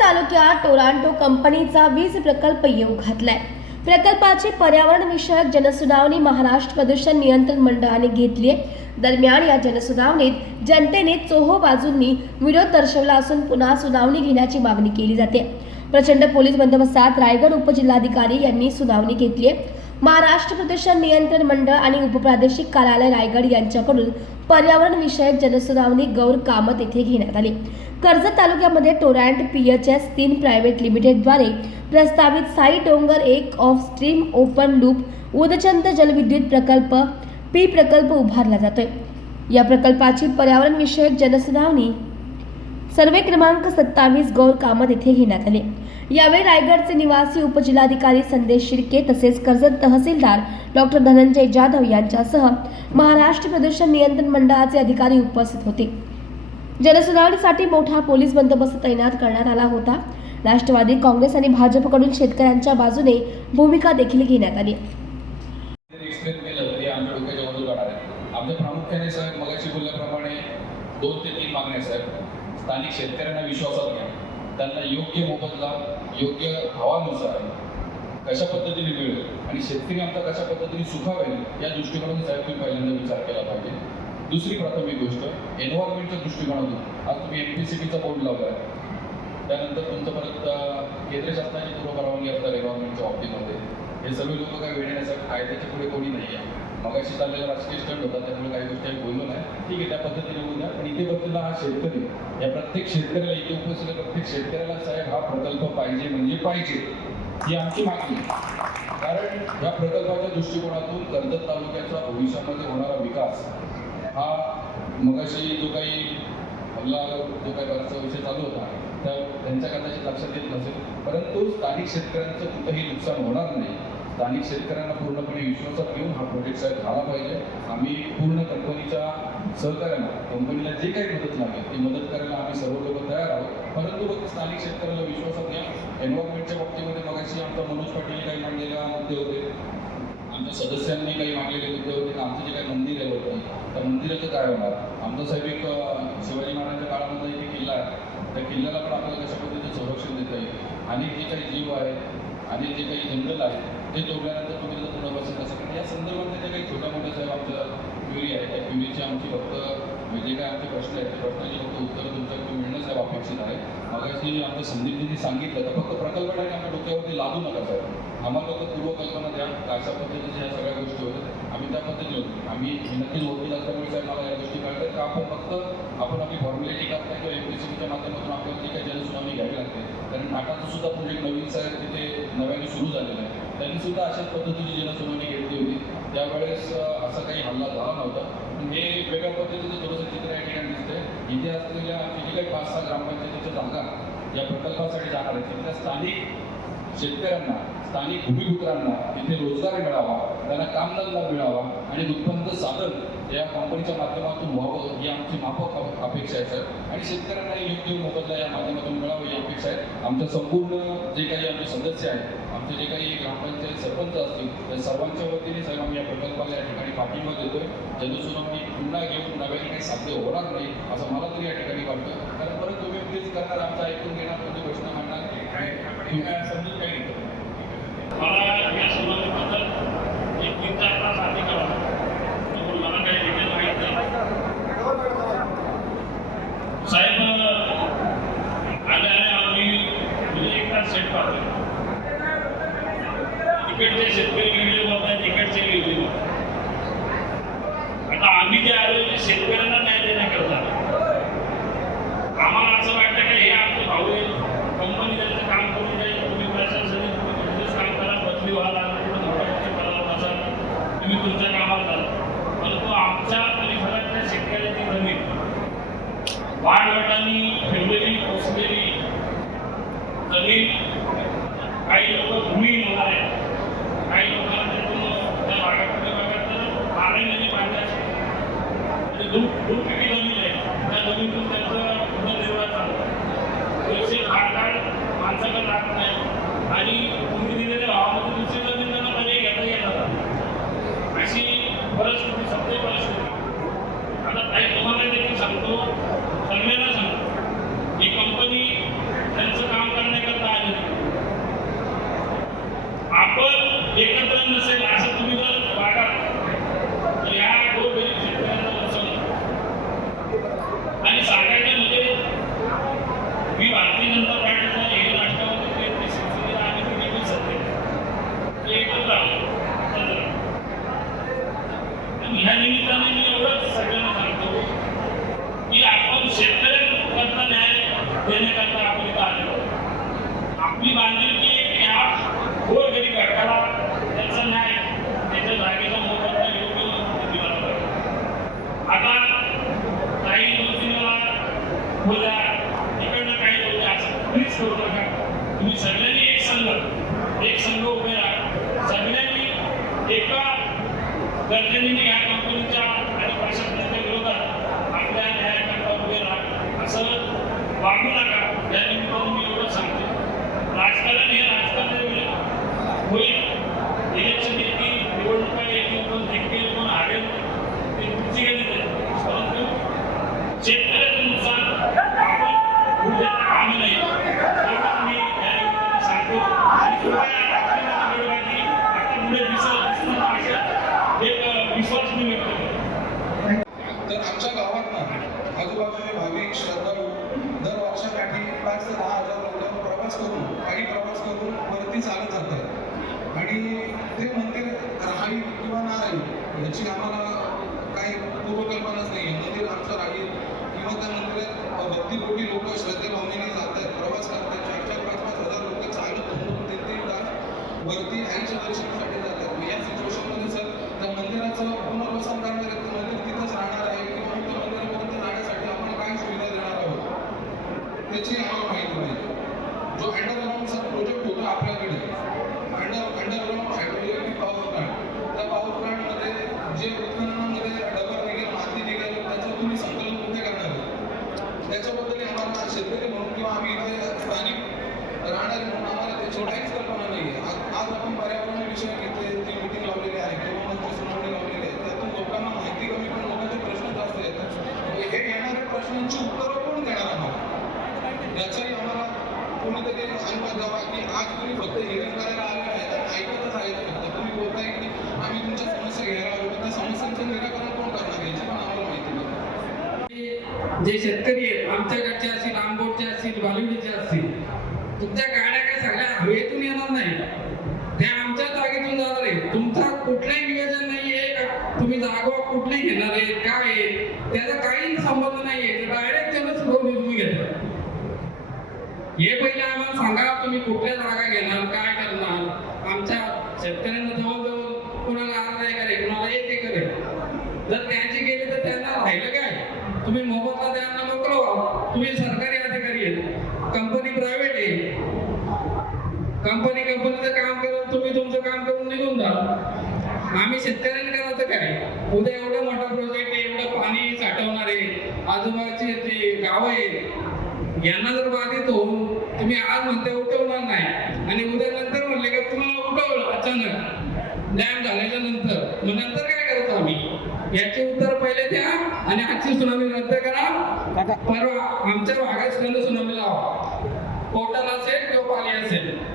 तालुक्यात टोरांटो कंपनीचा वीज प्रकल्प येऊ घातलाय. प्रकल्पाची पर्यावरण विषयक जनसुनावणी महाराष्ट्र प्रदूषण नियंत्रण मंडळाने घेतली आहे. दरम्यान या जनसुनावणीत जनतेने चोहो बाजूंनी विरोध दर्शवला असून पुन्हा सुनावणी घेण्याची मागणी केली जाते. प्रचंड पोलीस बंदोबस्तात रायगड उपजिल्हाधिकारी यांनी सुनावणी घेतली आहे. महाराष्ट्र प्रदूषण नियंत्रण मंडळ आणि उपप्रादेशिक कार्यालय रायगड यांच्याकडून पर्यावरण विषयक जनसुनावणी गौर कामत येथे घेण्यात आली. कर्जत तालुक्यामध्ये टोरँट पी एच एस तीन प्रायव्हेट लिमिटेडद्वारे प्रस्तावित साई डोंगर एक ऑफ स्ट्रीम ओपन लूप उदचंद जलविद्युत प्रकल्प पी प्रकल्प उभारला जातोय. या प्रकल्पाची पर्यावरणविषयक जनसुनावणी सर्वे क्रमांक सत्तावीस गौर कामत येथे घेण्यात आले. यावेळी रायगडचे निवासी उपजिल्हाधिकारी संदेश शिर्के तसेच कर्जत तहसीलदार डॉक्टर धनंजय जाधव यांच्यासह महाराष्ट्र प्रदूषण नियंत्रण मंडळाचे अधिकारी उपस्थित होते. जनसुनावणीसाठी मोठा पोलीस बंदोबस्त तैनात करण्यात आला होता. राष्ट्रवादी काँग्रेस आणि भाजपकडून शेतकऱ्यांच्या बाजूने भूमिका देखील घेण्यात आली. आमच्या प्रामुख्याने साहेब मगाशी बोलल्याप्रमाणे दोन ते तीन मागण्या साहेब स्थानिक शेतकऱ्यांना विश्वासात घ्या. त्यांना योग्य मोबदला योग्य भावानुसार कशा पद्धतीने मिळेल आणि शेतकरी आमचा कशा पद्धतीने सुखावेल या दृष्टिकोनातून साहेब तुम्ही पहिल्यांदा विचार केला पाहिजे. दुसरी प्राथमिक गोष्ट एन्व्हायरमेंटच्या दृष्टिकोनातून. आज तुम्ही एम पी सी बीचा बोर्ड लावला आहे त्यानंतर तुमचं परत अं, केंद्र शासनाची पूर्व परवानगी असतात एन्व्हायरमेंटच्या बाबतीमध्ये. हे सर्व लोक काय वेळण्याचा कायद्याच्या पुढे कोणी नाही आहे. मगाशी चाललेला राजकीय स्टंट होता त्यामुळे काही गोष्टी आम्ही बोललो नाही. ठीक आहे त्या पद्धतीने बोलूया. पण इथे बसलेला हा शेतकरी या प्रत्येक शेतकऱ्याला इथे उपस्थित प्रत्येक शेतकऱ्याला साहेब हा प्रकल्प पाहिजे म्हणजे पाहिजे ही आमची मागणी कारण या प्रकल्पाच्या दृष्टिकोनातून कर्जत तालुक्याचा भविष्यामध्ये होणारा विकास हा मगाशी जो काही हल्ला जो काही बराचसा विषय चालू होता त्या त्यांच्या कदाचित लक्षात येत नसेल. परंतु स्थानिक शेतकऱ्यांचं कुठंही नुकसान होणार नाही. स्थानिक शेतकऱ्यांना पूर्णपणे विश्वासात घेऊन हा प्रोजेक्ट साहेब झाला पाहिजे. आम्ही पूर्ण कंपनीच्या सहकार्यानं कंपनीला जे काही मदत लागेल ती मदत करायला आम्ही सर्व लोक तयार आहोत. परंतु फक्त स्थानिक शेतकऱ्याला विश्वासात घ्या. एन्व्हायरमेंटच्या बाबतीमध्ये मगाशी आमचा मनोज पाटील काही मांडलेला मुद्दे होते. आमच्या सदस्यांनी काही मागलेले मुद्दे होते की आमचं जे काही मंदिर आहे होतं त्या मंदिराचं काय होणार? आमचा साहेब एक शिवाजी महाराजांच्या काळामध्ये जे किल्ला आहे. त्या किल्ल्याला पण आपल्याला कशा पद्धतीचं संरक्षण देता येईल? आणि जे काही जीव आहेत आणि जे काही जंगल आहे ते तोडल्यानंतर तुम्ही त्याचं पुनर्वसन कसं कारण या संदर्भात जे काही छोट्या मोठ्या साहेब आमच्या क्युरी आहे त्या क्युरीची आमची फक्त जे काय आमचे प्रश्न आहेत त्या प्रश्नाची फक्त उत्तर तुमच्याकडून मिळणं साहेब अपेक्षित आहे. मगाशी आमच्या संदीपजींनी सांगितलं तर फक्त प्रकल्पाने आमच्या डोक्यावरती लागू नका साहेब. आम्हाला फक्त पूर्वकल्पना द्या अशा पद्धतीच्या ह्या सगळ्या गोष्टी होत्या आम्ही त्या पद्धतीने होतो. आम्ही नक्कीच वकील असल्यामुळे साहेब मला या गोष्टी कळतात का? आपण फक्त आपण आपली फॉर्मॅलिटी करताय किंवा एम पी सीच्या माध्यमातून आपल्याला जी काही जनसुनावणी घ्यावी लागते कारण नाटाचं सुद्धा प्रोजेक्ट नवीन साहेब तिथे नव्याने सुरू झालेला आहे. त्यांनी सुद्धा अशाच पद्धतीची जनसुनावणी घेतली होती. त्यावेळेस असा काही हल्ला झाला नव्हता. हे वेगळ्या पद्धतीचं थोडंसं चित्र या ठिकाणी दिसतंय. इथे असलेल्या आमची काही पाच सहा ग्रामपंचायतीच्या जागा या प्रकल्पासाठी जाणार आहेत. तिथल्या स्थानिक शेतकऱ्यांना स्थानिक भूमिपुत्रांना तिथे रोजगार मिळावा त्यांना कामधंदा मिळावा आणि उत्पन्न साधन या कंपनीच्या माध्यमातून व्हावं ही आमची माफक अपेक्षा आहे सर. आणि शेतकऱ्यांना योग्य मोबदला या माध्यमातून मिळावं ही अपेक्षा आहे. आमच्या संपूर्ण जे काही आमचे सदस्य आहेत आमचे जे काही ग्रामपंचायत सरपंच असतील त्या सर्वांच्या वतीने साहेब आम्ही या प्रकल्पाला या ठिकाणी पाठिंबा देतोय. जनसुनावणी पुन्हा घेऊन नव्याने काही साध्य होणार नाही असं मला तरी या ठिकाणी वाटतं. कारण परत तुम्ही प्लीज करणार आमचा ऐकून घेणार म्हणजे प्रश्न मांडणार तुम्ही काय समजून काही मला या सुरुवातीबद्दल एक तीन चार तास आधी कळालं त्यामुळे मला काही डिटेल माहीत नाही साहेब आले आले आम्ही म्हणजे एक तास सेट पाहतो तिकडचे शेतकरी वेगळे बोलत आहेत तिकडचे वेगळे बोलत आहेत. आता आम्ही जे शेतकऱ्यांना न्याय देण्याकरता. आम्हाला असं वाटतं की हे आमचे भाऊ आहे कंपनी त्यांचं काम करून जाईल. तुम्ही प्रशासनिक तुम्ही तुमचंच काम करा. बदली व्हायला कुठं मोठ्या मोठ्या असाल तुम्ही तुमच्या कामात जाल. परंतु आमच्या परिसरातल्या शेतकऱ्याची जमीन वाढवटांनी फिरलेली पोचलेली जमीन काही लोक भूमी होणार आहेत. काही लोकांना त्या भागात भागात तर नारायण म्हणजे दूध दूध पिकी जमीन आहे त्या जमिनीतून त्यांचं उदरनिर्वाह चालतो पैसे काढ माणसाकडे राहत नाही आणि तुम्ही दिलेल्या भावामध्ये दुसरी जमीन त्यांना पर्याय घेता येणार अशी परिस्थिती सत्य परिस्थिती आता ताई तुम्हाला देखील सांगतो सगळ्यांना सांगतो ही कंपनी त्यांचं काम काहीच करू नका तुम्ही सगळ्यांनी एक संघ एक संघ उभे राहा सगळ्यांनी एका गरजेने या कंपनीच्या आणि प्रशासनाच्या विरोधात आपल्या न्यायाकरता उभे राहा असं वागू नका. या निमित्ताने मी एवढं सांगतो. राजकारण हे राजकारण होईल. इलेक्शन येतील निवडणुका येतील पण देखील आमच्या गावात ना आजूबाजूचे भाविक श्रद्धाळू दर वर्षासाठी पाच ते दहा हजार लोक प्रवास करून काही प्रवास करून वरती चालत जातात. आणि ते मंदिर राहील किंवा ना राहील याची आम्हाला काही पूर्वकल्पनाच नाही आहे मंदिर आमचं राहील किंवा त्या मंदिरात भक्ती कोटी लोक श्रद्धेभावनेने जात आहेत प्रवास करतात चार चार पाच पाच हजार लोक चालत म्हणून तीन तीन तास वरती आईच्या दर्शनासाठी जातात मग या सिच्युएशनमध्ये सर त्या मंदिराचं पुनर्वसन करणार आहे ते मंदिर तिथंच राहणार आहे किंवा मग त्या मंदिरापर्यंत जाण्यासाठी आपण काय सुविधा देणार आहोत त्याची आम्हाला माहिती पाहिजे जो अंडरग्राऊंडचा प्रोजेक्ट होता आपल्याकडे under underground hydroelectric power plant त्या पॉवर प्लांटमध्ये जे उत्खननामध्ये डबर निघेल माती निघेल त्याचं तुम्ही संकलन कुठे करणार आहे त्याच्याबद्दल आम्हाला शेतकरी म्हणून किंवा आम्ही इथे स्थानिक राहणारे म्हणून आम्हाला त्याची काहीच कल्पना नाही आहे आज आज आपण पर्यावरणाविषयी इथे जी मीटिंग लावलेली आहे किंवा मग सुनावणी लावलेली आहे त्यातून लोकांना माहिती कमी पण लोकांचे प्रश्न जास्त येतात हे येणाऱ्या प्रश्नांची उत्तरं कोण देणार आम्हाला? याचाही आम्हाला कोणीतरी अनुवाद द्यावा की आज तुम्ही फक्त हिअरिंग करायला आले आहेत आणि ऐकतच आहेत फक्त. तुम्ही बोलताय की आम्ही तुमच्या समस्या घ्यायला आलो त्या समस्यांचं निराकरण कोण करणार? याची पण आम्हाला जे शेतकरी आहेत आमच्याकडचे असतील आंबोडचे असतील बालुडीचे असतील तुमच्या गाड्या काय सगळ्या हवेतून येणार नाही. त्या आमच्या जागेतून जाणार आहे तुमचा कुठलाही नियोजन नाही आहे का? तुम्ही जागा कुठली घेणार आहे काय आहे त्याचा काही संबंध नाही आहे. डायरेक्ट त्यांना सुरू तुम्ही घेता हे पहिले आम्हाला सांगा तुम्ही कुठल्या जागा घेणार काय करणार? आमच्या शेतकऱ्यांना जवळजवळ कुणाला अर्धा एकर आहे कुणाला एक एकर आहे? जर त्यांची गेली तर त्यांना राहिलं काय? तुम्ही मोबदला द्या मोकळं तुम्ही सरकारी अधिकारी आहेत. कंपनी प्रायव्हेट आहे. कंपनी कंपनीचं काम करत तुम्ही तुमचं काम करून निघून जा. आम्ही शेतकऱ्यांनी करायचं काय? उद्या एवढं मोठा प्रोजेक्ट आहे एवढं पाणी साठवणार आहे. आजूबाजूची जी गावं आहेत यांना जर बाधित होऊन तुम्ही आज म्हणते उठवणार नाही. आणि उद्या नंतर म्हणले का तुम्हाला उठवलं अचानक. डॅम झाल्याच्यानंतर. मग नंतर काय याचे उत्तर पहिले द्या आणि आजची सुनावणी रद्द करा. परवा आमच्या भागात सुनावणी लावा पोर्टल असेल किंवा पाणी असेल.